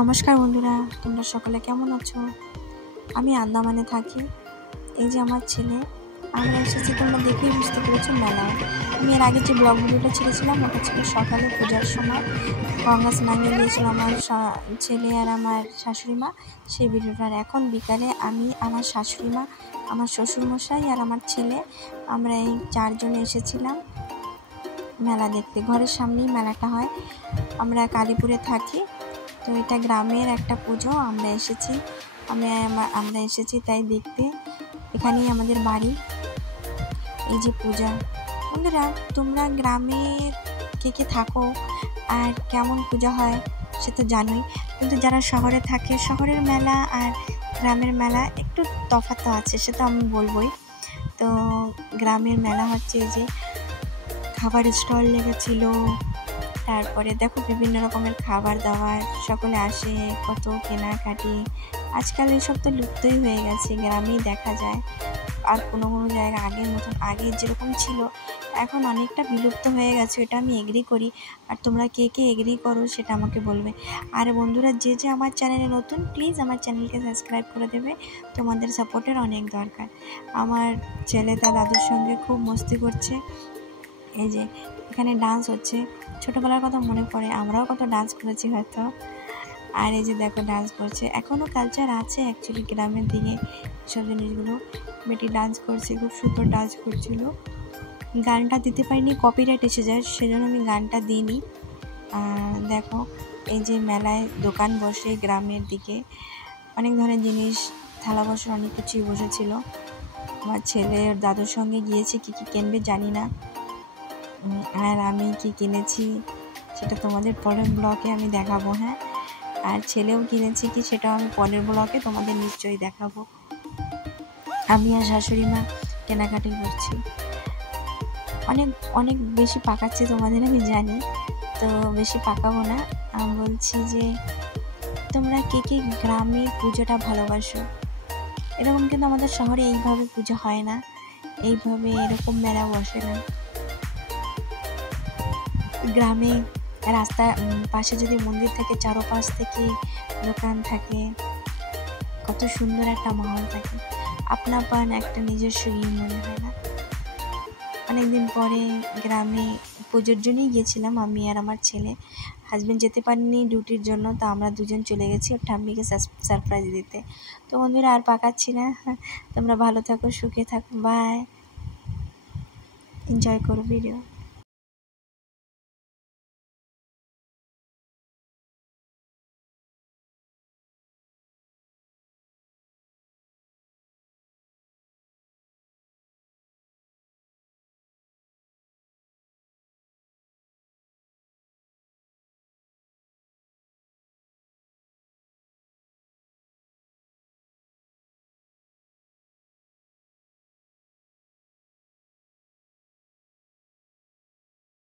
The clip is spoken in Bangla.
নমস্কার বন্ধুরা, তোমরা সকলে কেমন আছো? আমি আন্দামানে থাকি। এই যে আমার ছেলে, আমরা এসেছি, তোমরা দেখেই বুঝতে পেরেছো মেলায়। আমি এর আগে যে ব্লগ ভিডিওটা ছেড়েছিলাম ওটা ছিল সকালে পূজার সময় গঙ্গা স্নানে গিয়েছিল আমার ছেলে আর আমার শাশুড়ি মা, সেই ভিডিওটার। এখন বিকালে আমি, আমার শাশুড়ি মা, আমার শ্বশুরমশাই আর আমার ছেলে, আমরা এই 4 জন এসেছিলাম মেলা দেখতে। ঘরের সামনেই মেলাটা হয়। আমরা কালীপুরে থাকি, তো এটা গ্রামের একটা পুজো। আমরা এসেছি তাই দেখতে। এখানেই আমাদের বাড়ি। এই যে পূজা। বন্ধুরা, তোমরা গ্রামে কে থাকো আর কেমন পূজা হয় সে তো জানোই, কিন্তু যারা শহরে থাকে, শহরের মেলা আর গ্রামের মেলা একটু তফাৎ তো আছে, সে তো আমি বলবোই। তো গ্রামের মেলা হচ্ছে এই যে খাবার স্টল লেগেছিল, তারপরে দেখো বিভিন্ন রকমের খাবার দাবার, সকলে আসে, কত কেনাকাটি। আজকাল এসব তো লুপ্তই হয়ে গেছে, গ্রামেই দেখা যায়। আর কোনো জায়গা আগের মতন, আগে যেরকম ছিল এখন অনেকটা বিলুপ্ত হয়ে গেছে, এটা আমি এগ্রি করি। আর তোমরা কে এগ্রি করো সেটা আমাকে বলবে। আর বন্ধুরা, যে আমার চ্যানেলে নতুন, প্লিজ আমার চ্যানেলকে সাবস্ক্রাইব করে দেবে, তোমাদের সাপোর্টের অনেক দরকার। আমার ছেলে তার দাদুর সঙ্গে খুব মস্তি করছে। এই যে এখানে ডান্স হচ্ছে, ছোটোবেলার কথা মনে পড়ে, আমরাও কত ডান্স করেছি হয়তো। আর এই যে দেখো ডান্স করছে, এখনও কালচার আছে অ্যাকচুয়ালি গ্রামের দিকে সব জিনিসগুলো। বেটি ডান্স করছে, খুব সুন্দর ডান্স করছিল। গানটা দিতে পারিনি, কপিরাইট এসে যায়, সেজন্য আমি গানটা দিইনি। দেখো এই যে মেলায় দোকান বসে গ্রামের দিকে, অনেক ধরনের জিনিস, থালা বাসন অনেক কিছুই বসেছিল। আমার ছেলের দাদুর সঙ্গে গিয়েছে, কী কিনবে জানি না। আর আমি কি কিনেছি সেটা তোমাদের পরের ব্লগে আমি দেখাবো। হ্যাঁ, আর ছেলেও কিনেছি কি সেটাও আমি পরের ব্লগে তোমাদের নিশ্চয়ই দেখাবো। আমি আর শাশুড়ি মা কেনাকাটি করছি। অনেক বেশি পাকাচ্ছি তোমাদের আমি জানি, তো বেশি পাকাবো না। আমি বলছি যে তোমরা কে গ্রামে পুজোটা ভালোবাসো। এরকম কিন্তু আমাদের শহরে এইভাবে পুজো হয় না, এইভাবে এরকম মেলা বসে না। গ্রামে রাস্তা পাশে যদি মন্দির থাকে, চারপাশ থেকে দোকান থাকে, কত সুন্দর একটা মহল থাকে, আপনার একটা নিজস্ব মনে হয় না। অনেকদিন পরে গ্রামে পুজোর জন্যই গিয়েছিলাম আমি আর আমার ছেলে। হাজব্যান্ড যেতে পারেনি ডিউটির জন্য, তো আমরা দুজন চলে গেছি ওর ঠাম্মিকে সারপ্রাইজ দিতে। তো বন্ধুরা, আর পাকাচ্ছি না, তোমরা ভালো থাকো, সুখে থাকো, বাই, এনজয় করো ভিডিও।